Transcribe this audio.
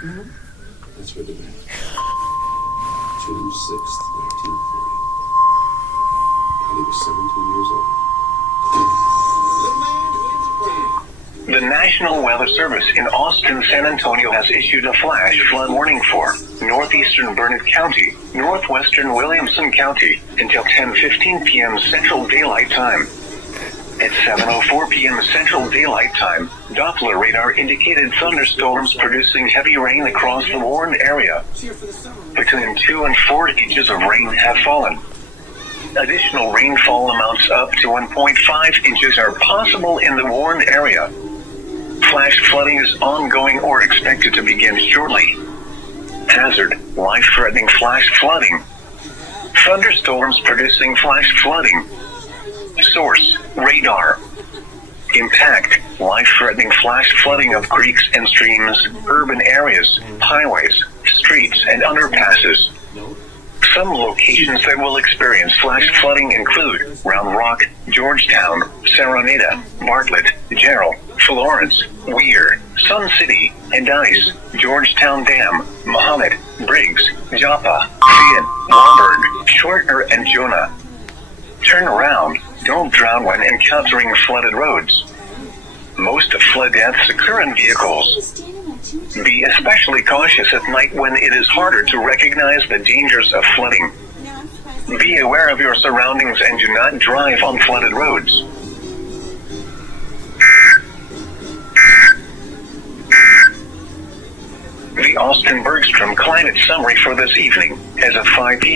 That's for the man. 2/6/1940. God, he was 17 years old. The National Weather Service in Austin, San Antonio has issued a flash flood warning for Northeastern Burnet County, Northwestern Williamson County until 10:15 p.m. Central Daylight Time. At 7:04 p.m. Central Daylight Time, Doppler radar indicated thunderstorms producing heavy rain across the warned area. Between 2 and 4 inches of rain have fallen. Additional rainfall amounts up to 1.5 inches are possible in the warned area. Flash flooding is ongoing or expected to begin shortly. Hazard: life-threatening flash flooding. Thunderstorms producing flash flooding. Source: radar. Impact: life-threatening flash flooding of creeks and streams, urban areas, highways, streets, and underpasses. Some locations that will experience flash flooding include Round Rock, Georgetown, Serenada, Bartlett, Gerald, Florence, Weir, Sun City, and Dice, Georgetown Dam, Mahomet, Briggs, Joppa, Fian, Lombard, Shortner, and Jonah. Turn around. Don't drown when encountering flooded roads. Most flood deaths occur in vehicles. Be especially cautious at night when it is harder to recognize the dangers of flooding. Be aware of your surroundings and do not drive on flooded roads. The Austin Bergstrom Climate Summary for this evening, as of 5 p.m.